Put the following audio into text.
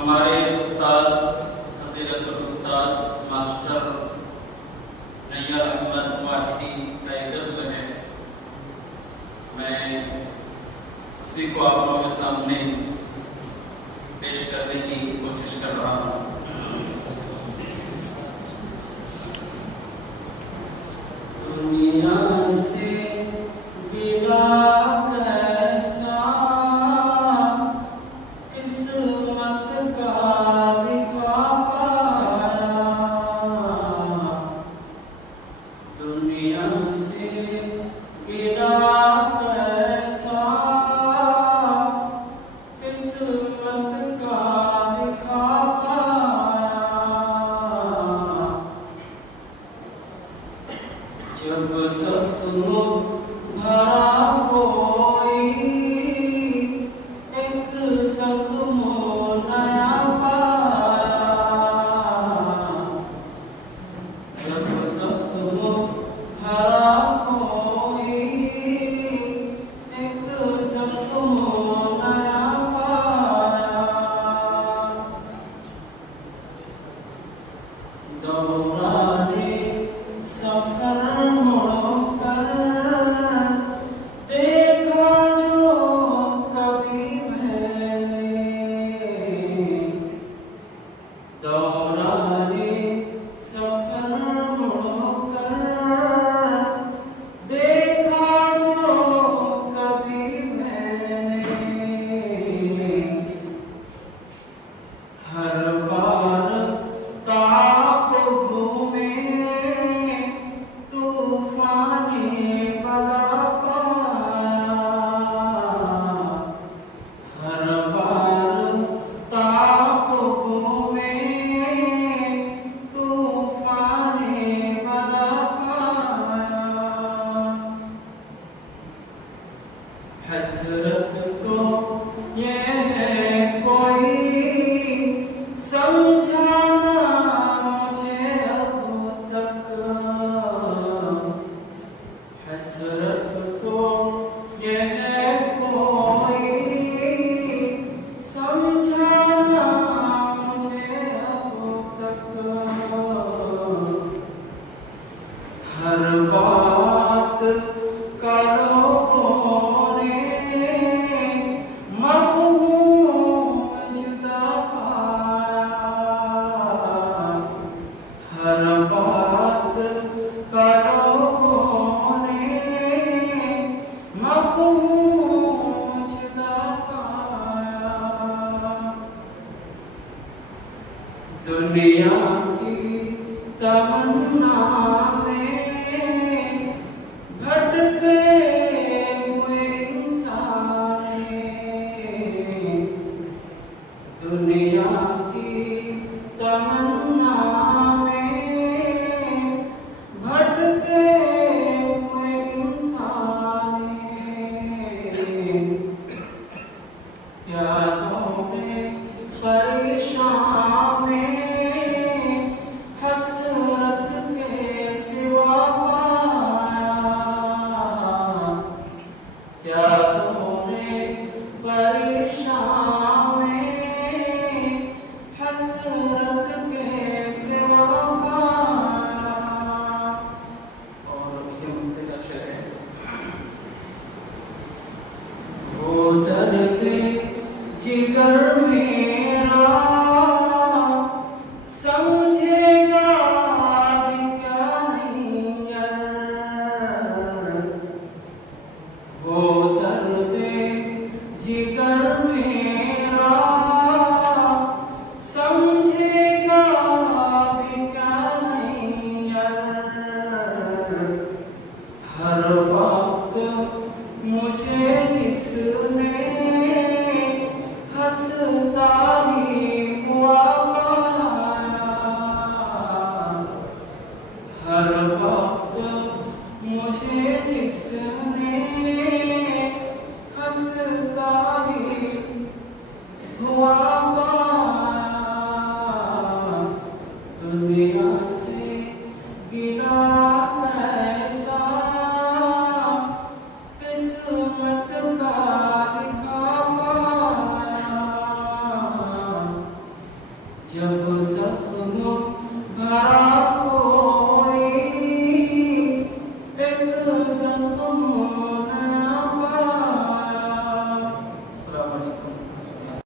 हमारे उस्ताद फजीलतुल उस्ताद मास्टर नैयर अहमद वाहिदी का एक गज़ल है। मैं उसी को आप लोगों के सामने पेश करने की कोशिश कर रहा हूँ। दुनिया से गिला कैसा किस्मत का दिखा पाया, दुनिया से गिला कैसा किस्मत का दिखा पाया, जब ज़ख्म भरा कोई एक ज़ख्म नया पाया, जब ज़ख्म भरा कोई एक ज़ख्म नया पाया, दौराने सफर मुड़कर देखा जो कभी मैंने, दौराने सफर मुड़कर देखा जो कभी मैंने, हर बार ताप में तूफाने बगा पाया, हर बार ताप में तूफाने बगा पाया, हसरत तो ये है कोई समझाना मुझे अब तक, हसरत तो ये है कोई समझाना मुझे अब तक, हर बात करो हर बात करो ने मफ़हूम जुदा पाया, दुनिया की तमन्ना में भटके हुए इंसान, दुनिया की तमन्ना भटके हुए इंसान, यादों में परेशान में हसरत के सिवा पाया, यादों में परेशान में हसरत के सिवा पाया। और ये मुझे अक्षर है, वो दर्द जिगर मेरा समझेगा भी क्या नहीं यार, वो दर्द जिगर मेरा समझेगा भी क्या नहीं यार, हर वक्त मुझे जिसने हंसता ही हुआ पाया, हर वक्त मुझे जिसने हंसता ही हुआ पाया, दुनिया से गिला कैसा किस्मत का दिखा पाया, जब जख्म भरा